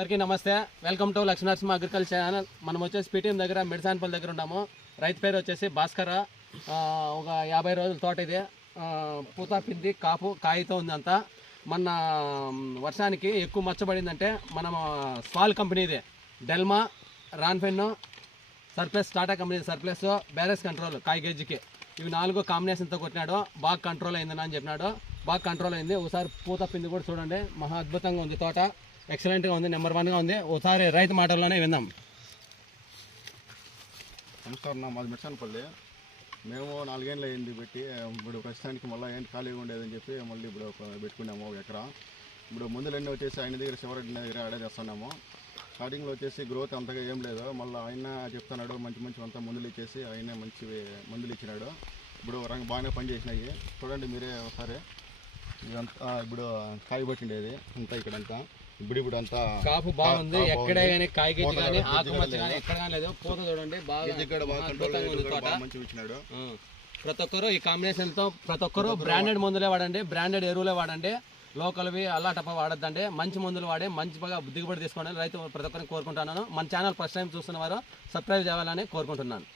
అందరికీ నమస్తే. Welcome to Lakshminarasimha agriculture channel. మనం వచ్చేసి పిటిఎం దగ్గర మెడిసాన్పల్లి దగ్గర ఉన్నాము. రైతు పేరు వచ్చేసి భాస్కర్. ఒక 50 రోజుల తోట ఇది. పూత పిండి కాపు కాయతో ఉంది అంతా. మన వర్షానికి ఎక్కువ మచ్చబడిందంటే మనం స్వాల్ కంపెనీది డెల్మా, రాన్ఫెన్, సర్ప్లస్, టాటా కంపెనీ సర్ప్లస్, బ్యారెస్ కంట్రోల్ కాయ గేజ్కి ఇవి 4 కాంబినేషన్తో కొట్టినాడు. బాగా కంట్రోల్ అయిందని అని చెప్పినాడు. బాగా కంట్రోల్ అయింది. ఒకసారి పూత పిండి కూడా చూడండి, మహా అద్భుతంగా ఉంది. తోట ఎక్సలెంట్గా ఉంది, నెంబర్ 1గా ఉంది. ఒకసారి రైతు మాటల్లోనే విందాం. నమస్కారం, మాది మెడిసాన్పల్లి. మేము 4 ఏళ్ళు అయింది పెట్టి. ఇప్పుడు ప్రస్తుతానికి మళ్ళీ ఏంటి ఖాళీగా ఉండేదని చెప్పి మళ్ళీ ఇప్పుడు పెట్టుకున్నాము 1 ఎకరా. ఇప్పుడు మందులన్నీ వచ్చేసి ఆయన దగ్గర శివరెడ్డి దగ్గర ఆడే చేస్తున్నాము. స్టార్టింగ్లో వచ్చేసి గ్రోత్ అంతగా ఏం లేదు. మళ్ళీ ఆయన చెప్తున్నాడు మంచి అంతా మందులు ఇచ్చేసి ఆయనే మంచి మందులు ఇచ్చినాడు. ఇప్పుడు రంగు బాగానే పనిచేసినాయి. చూడండి మీరే ఒకసారి. ఇదంతా ఇప్పుడు కాయ పట్టిండేది అంతా ఇక్కడంతా. ఇప్పుడు అంతా కాపు బాగుంది. ఎక్కడే కానీ కాయ గేజ్ కానీ ఆకుమచ్చ కానీ ఎక్కడ కానీ లేదు. పూత చూడండి బాగా మంచిగా ఇచ్చినాడు. ప్రతి ఒక్కరు ఈ కాంబినేషన్తో ప్రతి ఒక్కరు బ్రాండెడ్ మందులే వాడండి, బ్రాండెడ్ ఎరువులే వాడండి. లోకల్వి అల్లాటప్ప వాడద్దండి. మంచి మందులు వాడి మంచిగా దిగుబడి తీసుకోండి రైతు ప్రతి ఒక్కరిని కోరుకుంటున్నాను. మన ఛానల్ ఫస్ట్ టైం చూస్తున్న వారు సబ్స్క్రైబ్ చేయాలని కోరుకుంటున్నాను.